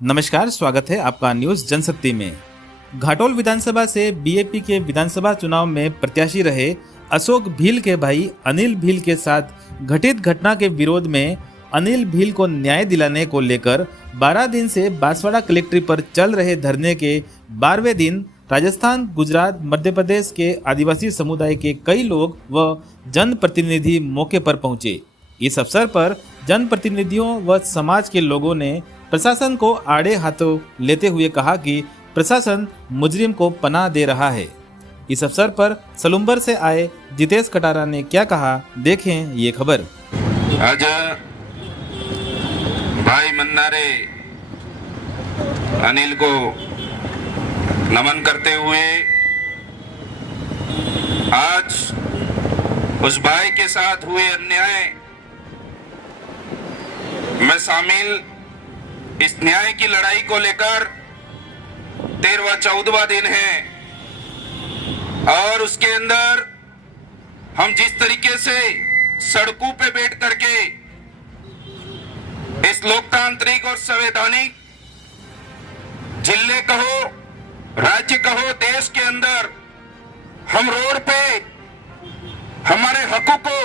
नमस्कार, स्वागत है आपका न्यूज जनशक्ति में। घाटोल विधानसभा से बीएपी के विधानसभा चुनाव में प्रत्याशी रहे अशोक भील के भाई अनिल भील के साथ घटित घटना के विरोध में अनिल भील को न्याय दिलाने को लेकर 12 दिन से बांसवाड़ा कलेक्ट्रेट पर चल रहे धरने के 12वें दिन राजस्थान, गुजरात, मध्य प्रदेश के आदिवासी समुदाय के कई लोग व जनप्रतिनिधि मौके पर पहुंचे। इस अवसर पर जनप्रतिनिधियों व समाज के लोगों ने प्रशासन को आड़े हाथों लेते हुए कहा कि प्रशासन मुजरिम को पनाह दे रहा है। इस अवसर पर सलुम्बर से आए जितेश कटारा ने क्या कहा, देखें ये खबर। आज भाई मन्नारे अनिल को नमन करते हुए आज उस भाई के साथ हुए अन्याय में शामिल इस न्याय की लड़ाई को लेकर 13वां-14वां दिन है और उसके अंदर हम जिस तरीके से सड़कों पे बैठ करके इस लोकतांत्रिक और संवैधानिक जिले कहो, राज्य कहो, देश के अंदर हम रोड पे हमारे हकों को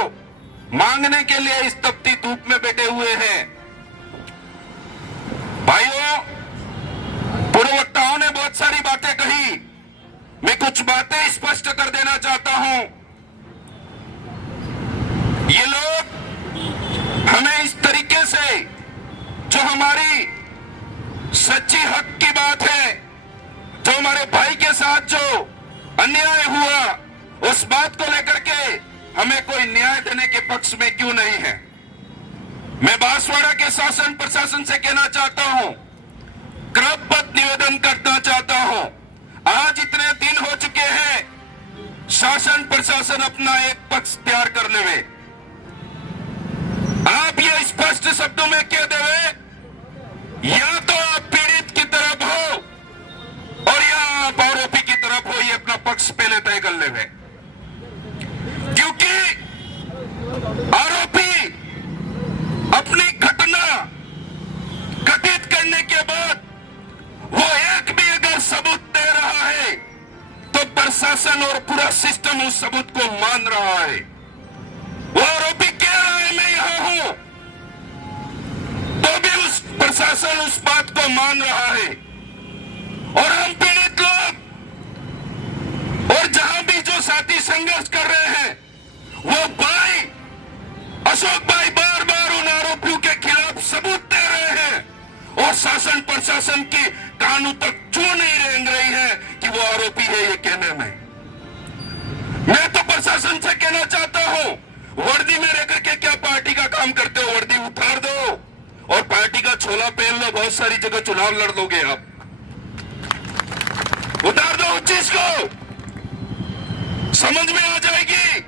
मांगने के लिए इस तपती धूप में बैठे हुए हैं। भाइयों, पूर्व वक्ताओं ने बहुत सारी बातें कही, मैं कुछ बातें स्पष्ट कर देना चाहता हूं। ये लोग हमें इस तरीके से जो हमारी सच्ची हक की बात है, जो हमारे भाई के साथ जो अन्याय हुआ, उस बात को लेकर के हमें कोई न्याय देने के पक्ष में क्यों नहीं है। मैं बांसवाड़ा के शासन प्रशासन से कहना चाहता हूं, क्रमबद्ध निवेदन करना चाहता हूं। आज इतने दिन हो चुके हैं, शासन प्रशासन अपना एक पक्ष तैयार कर लेवे। आप ये स्पष्ट शब्दों में कह देवे, या तो आप पीड़ित की तरफ हो और या आप आरोपी की तरफ हो, ये अपना पक्ष पहले तय कर लेवे। क्योंकि आरोपी अपनी घटना घटित करने के बाद वो एक भी अगर सबूत दे रहा है तो प्रशासन और पूरा सिस्टम उस सबूत को मान रहा है। वो आरोपी कह रहा है मैं यहां हूं, तो भी उस प्रशासन उस बात को मान रहा है। और हम पीड़ित लोग और जहां भी जो साथी संघर्ष कर रहे हैं, वो भाई अशोक भाई बार बार उन आरोपियों के खिलाफ सबूत दे रहे हैं और शासन प्रशासन की कानों तक छू नहीं रेंग रही है कि वो आरोपी है। ये कहने में मैं तो प्रशासन से कहना चाहता हूं, वर्दी में रहकर के क्या पार्टी का काम करते हो, वर्दी उतार दो और पार्टी का छोला पहन लो, बहुत सारी जगह चुनाव लड़ लोगे आप। उतार दो उस चीज को, समझ में आ जाएगी।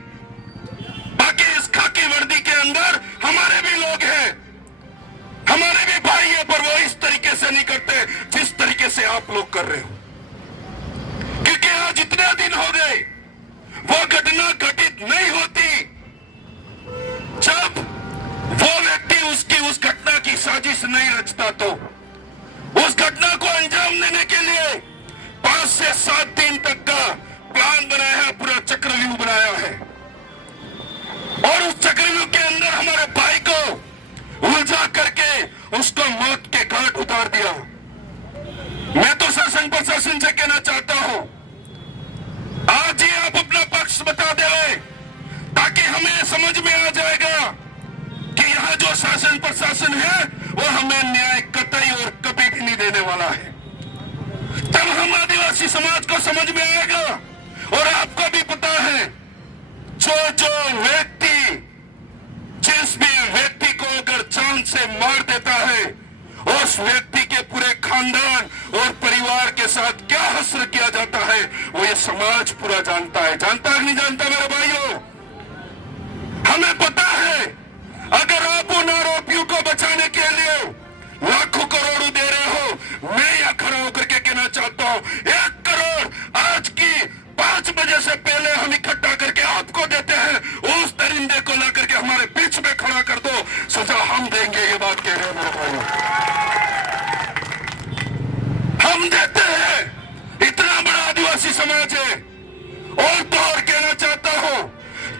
बाकी इस खाकी वर्दी के अंदर हमारे भी लोग हैं, हमारे भी भाई है, पर वो इस तरीके से नहीं करते जिस तरीके से आप लोग कर रहे हो। क्योंकि आज इतने दिन हो गए, वो घटना घटित नहीं होती जब वो व्यक्ति उसकी उस घटना की साजिश नहीं रचता। तो उस घटना को अंजाम देने के लिए 5 से 7 दिन तक का प्लान बनाया है, पूरा चक्रव्यूह बनाया है और उस चक्रव्यूह के अंदर हमारे भाई को उलझा करके उसको मौत के घाट उतार दिया। मैं तो शासन प्रशासन से कहना चाहता हूं, आज ही आप अपना पक्ष बता देवे ताकि हमें समझ में आ जाएगा कि यहां जो शासन प्रशासन है वो हमें न्याय कतई और कभी भी नहीं देने वाला है। तब हम आदिवासी समाज को समझ में आएगा। और आपको भी पता है, जो व्यक्ति जिस भी व्यक्ति को अगर जान से मार देता है, उस व्यक्ति के पूरे खानदान और परिवार के साथ क्या हश्र किया जाता है, वो ये समाज पूरा जानता है। जानता है नहीं जानता मेरे भाइयों? हमें पता है, अगर आप उन आरोपियों को बचाने के लिए लाखों करोड़ों दे रहे हो, मैं यह खड़ा होकर के कहना चाहता हूं, 1 करोड़ आज की 5 बजे से पहले हम इकट्ठा करके आपको देते हैं। उस दरिंदे को ला करके हमारे बीच में खड़ा कर दो, सजा हम देंगे। ये बात कह रहे हैं मेरे भाइयों। बजे। और तो और कहना चाहता हूं,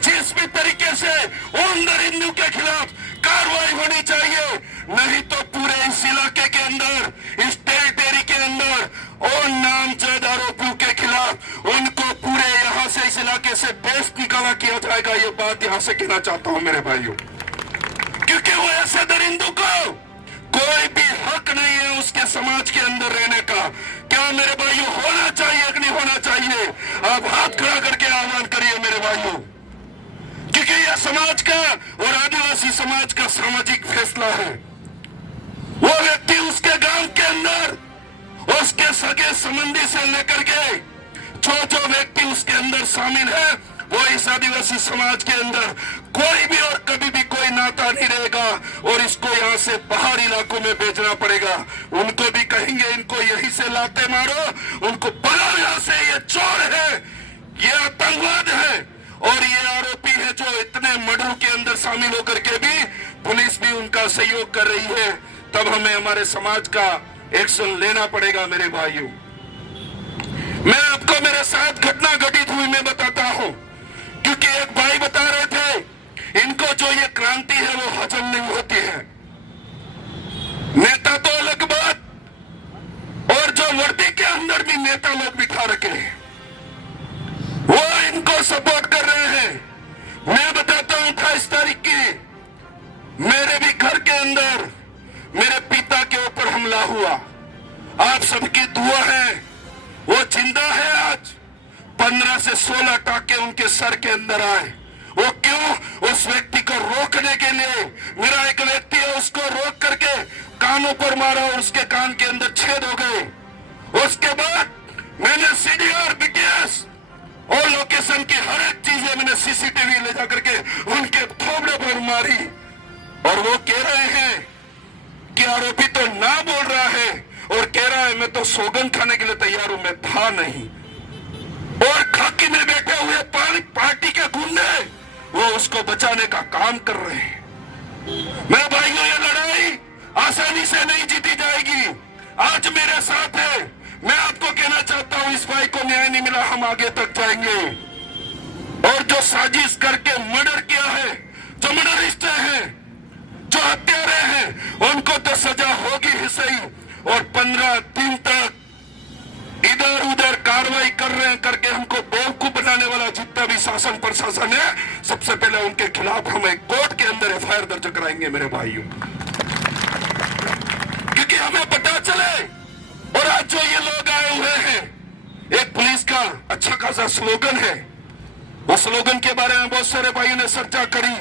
जिस भी तरीके से उन दरिंदों के खिलाफ कार्रवाई होनी चाहिए, नहीं तो पूरे इस इलाके के अंदर, इस टेरिटरी के अंदर और नामजद आरोपियों के खिलाफ उनको पूरे यहां से, इस इलाके से बेनिकाला किया जाएगा। ये बात यहां से कहना चाहता हूं मेरे भाइयों, क्योंकि वो ऐसे दरिंदों को कोई भी हक नहीं है उसके समाज के अंदर रहने का। क्या मेरे भाइयों होना चाहिए कि नहीं होना चाहिए? आप हाथ खड़ा करके आह्वान करिए मेरे भाइयों, क्योंकि यह समाज का और आदिवासी समाज का सामाजिक फैसला है। वो व्यक्ति उसके गांव के अंदर, उसके सगे संबंधी से लेकर के जो व्यक्ति उसके अंदर शामिल है, वो इस आदिवासी समाज के अंदर कोई भी और कभी भी कोई नाता नहीं रहेगा और इसको यहाँ से बाहर इलाकों में भेजना पड़ेगा। उनको भी कहेंगे इनको यहीं से लाते मारो, उनको बुलाओ यहाँ से, ये चोर है, ये आतंकवाद है और ये आरोपी है जो इतने मर्डरों के अंदर शामिल होकर के भी पुलिस भी उनका सहयोग कर रही है। तब हमें हमारे समाज का एक्शन लेना पड़ेगा मेरे भाइयों। मैं आपको मेरे साथ घटना घटित हुई मैं बताता हूं, क्योंकि एक भाई बता रहे थे इनको जो ये क्रांति है वो हजम नहीं होती है। नेता तो अलग बात, और जो वर्दी के अंदर भी नेता लोग बिठा रखे हैं वो इनको सपोर्ट कर रहे हैं। मैं बताता हूं 28 तारीख की मेरे भी घर के अंदर मेरे पिता के ऊपर हमला हुआ। आप सबकी दुआ है वो जिंदा है आज। 15 से 16 टाके उनके सर के अंदर आए। वो क्यों? उस व्यक्ति को रोकने के लिए। मेरा एक व्यक्ति है, उसको रोक करके कानों पर मारा और उसके कान के अंदर छेद हो गए। उसके बाद मैंने सीडीआर, बीटीएस और लोकेशन की हर एक चीजें मैंने सीसीटीवी ले जाकर के उनके थोबड़े पर मारी। और वो कह रहे हैं कि आरोपी तो ना बोल रहा है और कह रहा है मैं तो सौगंध खाने के लिए तैयार हूं, मैं था नहीं। और खाकी में बैठे हुए पार्टी के गुंडे वो उसको बचाने का काम कर रहे हैं। मैं भाइयों, ये लड़ाई आसानी से नहीं जीती जाएगी। आज मेरे साथ है, मैं आपको कहना चाहता हूं इस भाई को न्याय नहीं मिला, हम आगे तक जाएंगे। और जो साजिश करके मर्डर किया है, जो मर्डरिस्ट हैं, जो हत्यारे हैं, उनको तो सजा होगी ही सही। और 15 दिन तक इधर उधर कार्रवाई कर रहे हैं करके हमको बेवकूफ बनाने वाला जितना भी शासन प्रशासन है, सबसे पहले उनके खिलाफ हमें कोर्ट के अंदर एफआईआर दर्ज कराएंगे मेरे भाइयों, क्योंकि हमें पता चले। और आज जो ये लोग आए हुए हैं, एक पुलिस का अच्छा खासा स्लोगन है, उस स्लोगन के बारे में बहुत सारे भाइयों ने चर्चा करी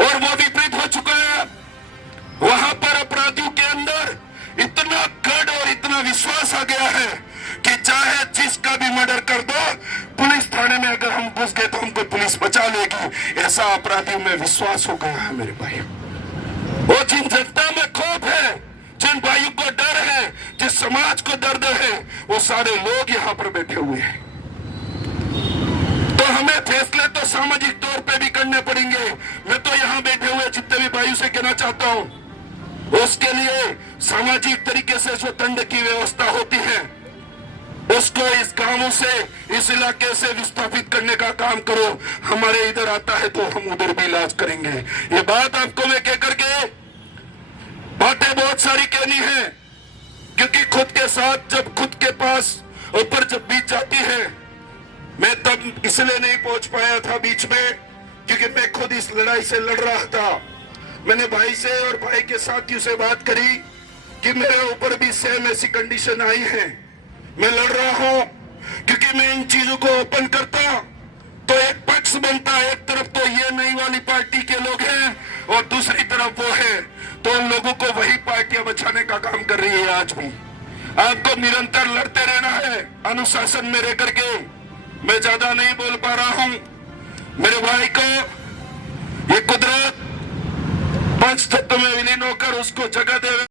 और वो विपरीत हो चुका है। वहां पर अपराधियों के अंदर इतना गढ़ और इतना विश्वास आ गया है कि चाहे जिसका भी मर्डर कर दो, पुलिस थाने में अगर हम घुस गए तो हमको पुलिस बचा लेगी। ऐसा अपराधियों में विश्वास हो गया है मेरे भाई। वो जिन जनता में खौफ है, जिन भाइयों को डर है, जिस समाज को दर्द है, वो सारे लोग यहाँ पर बैठे हुए हैं। तो हमें फैसले तो सामाजिक तौर पे भी करने पड़ेंगे। मैं तो यहाँ बैठे हुए जितने भी भाइयों से कहना चाहता हूँ, उसके लिए सामाजिक तरीके से जो दंड की व्यवस्था होती है उसको इस गांवों से, इस इलाके से विस्थापित करने का काम करो। हमारे इधर आता है तो हम उधर भी इलाज करेंगे। ये बात आपको मैं कह करके बातें बहुत सारी कहनी है, क्योंकि खुद के साथ जब खुद के पास ऊपर जब बीत जाती है, मैं तब इसलिए नहीं पहुंच पाया था बीच में, क्योंकि मैं खुद इस लड़ाई से लड़ रहा था। मैंने भाई से और भाई के साथियों से बात करी कि मेरे ऊपर भी सेम ऐसी कंडीशन आई है। मैं लड़ रहा हूं, क्योंकि मैं इन चीजों को ओपन करता तो एक पक्ष बनता। एक तरफ तो ये नई वाली पार्टी के लोग हैं और दूसरी तरफ वो है, तो उन लोगों को वही पार्टियां बचाने का काम कर रही है। आज भी आपको निरंतर लड़ते रहना है, अनुशासन में रह करके। मैं ज्यादा नहीं बोल पा रहा हूं। मेरे भाई को ये कुदरत पंच तत्व में विलीन होकर उसको जगह दे